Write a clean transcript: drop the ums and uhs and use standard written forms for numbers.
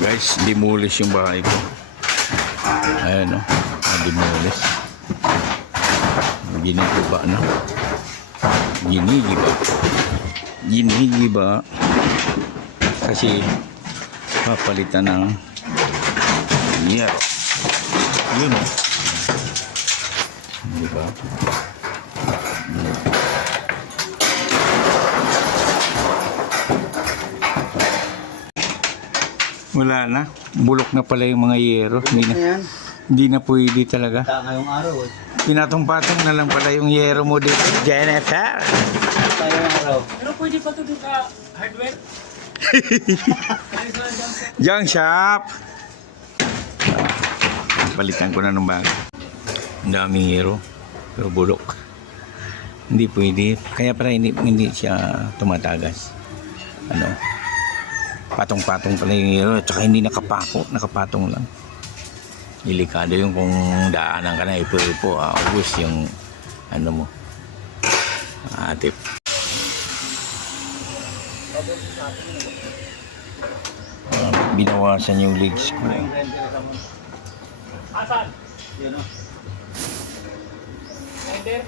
Guys, demolish yung bahay ko. Ayan o, demolish. Ginigiba na. Ginigiba. Kasi papalitan ng yero. Yun o. Diba? Wala na. Bulok na pala yung mga yero. Hindi na pwede talaga. Ngayong araw eh. Pinatong-patong na lang pala yung yero mo dito, Jennifer. Ngayong araw. Pero pwede pa ito dito sa hardware? Junk shop. Palitan ko na ng bago. Ang daming yero. Pero bulok. Hindi pwede. Kaya pala hindi siya tumatagas. Ano? Patong-patong pala yung yero. Tsaka hindi nakapako. Nakapatong lang. Delikado yung kung daanan ka na ipo-ipo. Ubus yung ano mo. Atip. Binawasan yung legs ko. Asan? Yun o. Grinder?